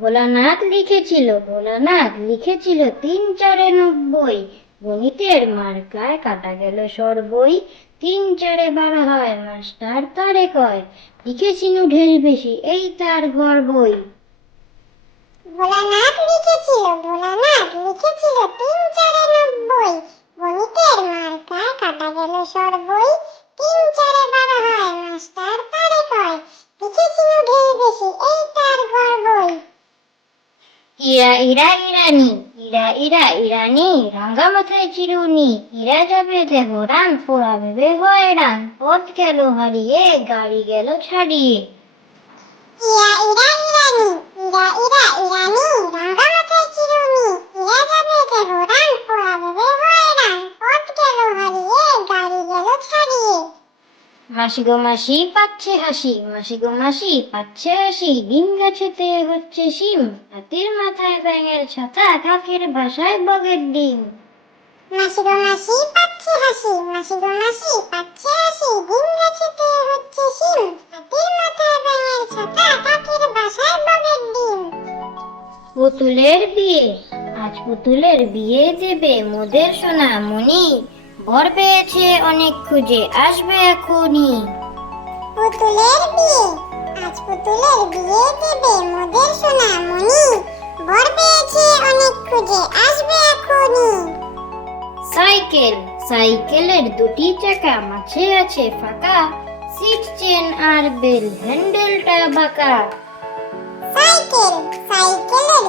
ভোলানাথ লিখেছিল ভোলানাথ লিখেছিল তিন চারে নব্বই গণিতের মার্কায় কাটা গেল সর্বই তিন চারে বারো হয় মাস্টার তারে কয়। লিখেছিল ঢের বেশি, এই তার গর্বই ভোলানাথ লিখেছিল ভোলানাথ লিখেছিল তিন চারে নব্বই গণিতের মার্কায় কাটা গেল সর্বই তিন চারে বারো হয় মাস্টার তারে কয় লিখেছিল ঢের বেশি এই তার গর্বই ইরা ইরা ইরানি ইরা ইরা ইরানি রাঙ্গা মাথায় চিরুনি ইরা যাবে দেহ রান পোড়াবে বে হয়রান পথ গেল হারিয়ে গাড়ি গেল ছাড়িয়ে ইয়া ইরা ইরানি ইরা ইরা ইরানি রাঙ্গা মাথায় চিরুনি ইরা যাবে দেহরান পোড়াবে বে হয়রান পথ গেল হারিয়ে গাড়ি গেল ছাড়িয়ে মাসি গো মাসি পাচ্ছে হাসি মাসি গো মাসি পাচ্ছে হাসি। ডিম গাছেতে হচ্ছে শিম হাতির মাথায় ব্যাঙের ছাতা কাকের ভাষায় বগের ডিম। মাসি গো মাসি পাচ্ছে হাসি মাসি গো মাসি পাচ্ছে হাসি। ডিম গাছেতে হচ্ছে শিম হাতির মাথায় ব্যাঙের ছাতা কাকের বাসায় বগের ডিম। পুতুলের বিয়ে আজ পুতুলের বিয়ে দেবে মোদের সোনা মনি বর পেয়েছে অনেক খুঁজে আসবে এখনই। পুতুলের বিয়ে আজ পুতুলের বিয়ে দেবে মোদের সোনা মনি বর পেয়েছে অনেক খুঁজে আসবে এখনই। সাইকেল সাইকেলের দুটি চাকা মাঝে আছে ফাঁকা। সিট চেন আর বেল হ্যান্ডেলটা বাঁকা। সাইকেল সাইকেলের